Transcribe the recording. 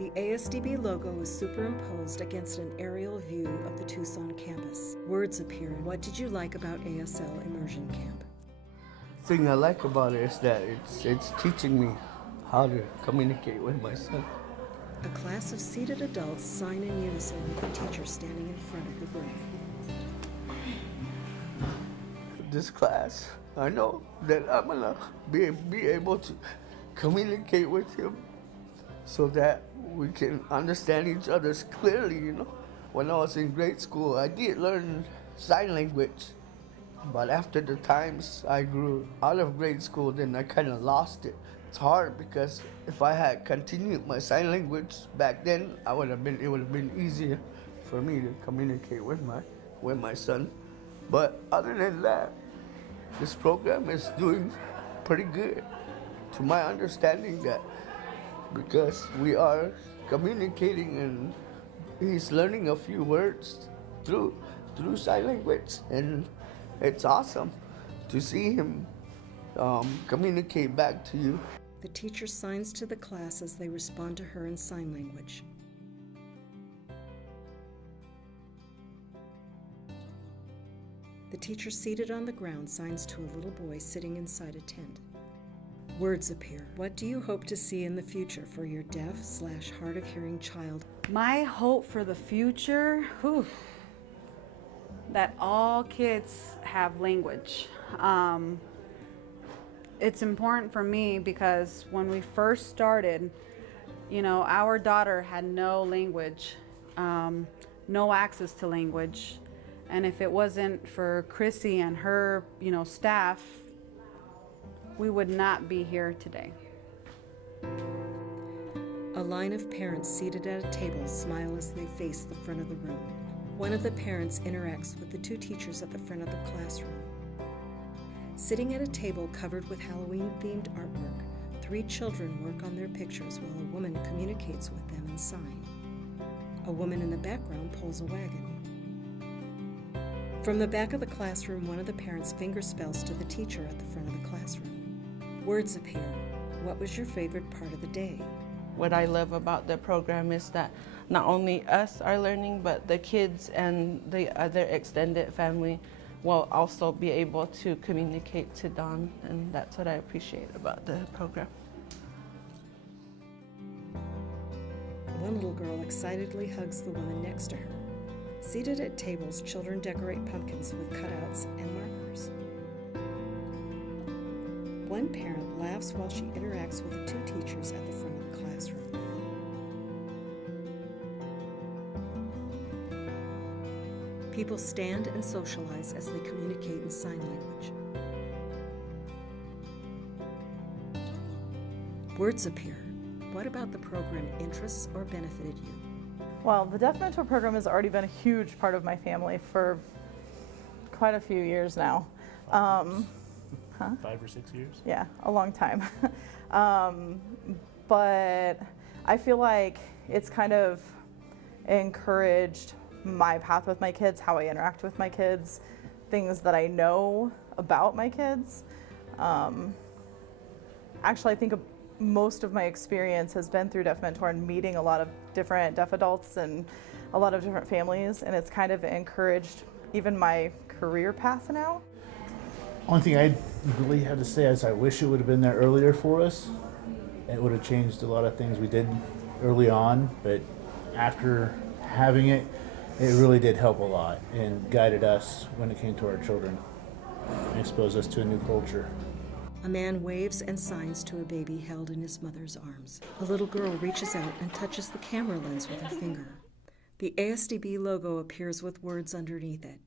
The ASDB logo is superimposed against an aerial view of the Tucson campus. Words appear. What did you like about ASL Immersion Camp? The thing I like about it is that it's teaching me how to communicate with my son. A class of seated adults sign in unison with the teacher standing in front of the room. This class, I know that I'm gonna be able to communicate with him so that we can understand each other clearly, you know. When I was in grade school, I did learn sign language, but after the times I grew out of grade school, then I kind of lost it. It's hard because if I had continued my sign language back then, it would have been easier for me to communicate with my son. But other than that, this program is doing pretty good, to my understanding, that because we are communicating and he's learning a few words through sign language, and it's awesome to see him communicate back to you. The teacher signs to the class as they respond to her in sign language. The teacher seated on the ground signs to a little boy sitting inside a tent. Words appear. What do you hope to see in the future for your deaf/hard of hearing child? My hope for the future, that all kids have language. It's important for me because when we first started, our daughter had no language, no access to language. And if it wasn't for Chrissy and her, staff, we would not be here today. A line of parents seated at a table smile as they face the front of the room. One of the parents interacts with the two teachers at the front of the classroom. Sitting at a table covered with Halloween-themed artwork, 3 children work on their pictures while a woman communicates with them in sign. A woman in the background pulls a wagon. From the back of the classroom, one of the parents finger spells to the teacher at the front of the classroom. Words appear. What was your favorite part of the day? What I love about the program is that not only us are learning, but the kids and the other extended family will also be able to communicate to Dawn, and that's what I appreciate about the program. One little girl excitedly hugs the woman next to her. Seated at tables, children decorate pumpkins with cutouts and markers. One parent laughs while she interacts with the 2 teachers at the front of the classroom. People stand and socialize as they communicate in sign language. Words appear. What about the program interests or benefited you? Well, the Deaf Mentor program has already been a huge part of my family for quite a few years now. 5 or 6 years? Yeah, a long time. But I feel like it's kind of encouraged my path with my kids, how I interact with my kids, things that I know about my kids. Actually, I think most of my experience has been through Deaf Mentor and meeting a lot of different deaf adults and a lot of different families, and it's kind of encouraged even my career path now. Only thing I really have to say is I wish it would have been there earlier for us. It would have changed a lot of things we did early on, but after having it, it really did help a lot and guided us when it came to our children and exposed us to a new culture. A man waves and signs to a baby held in his mother's arms. A little girl reaches out and touches the camera lens with her finger. The ASDB logo appears with words underneath it.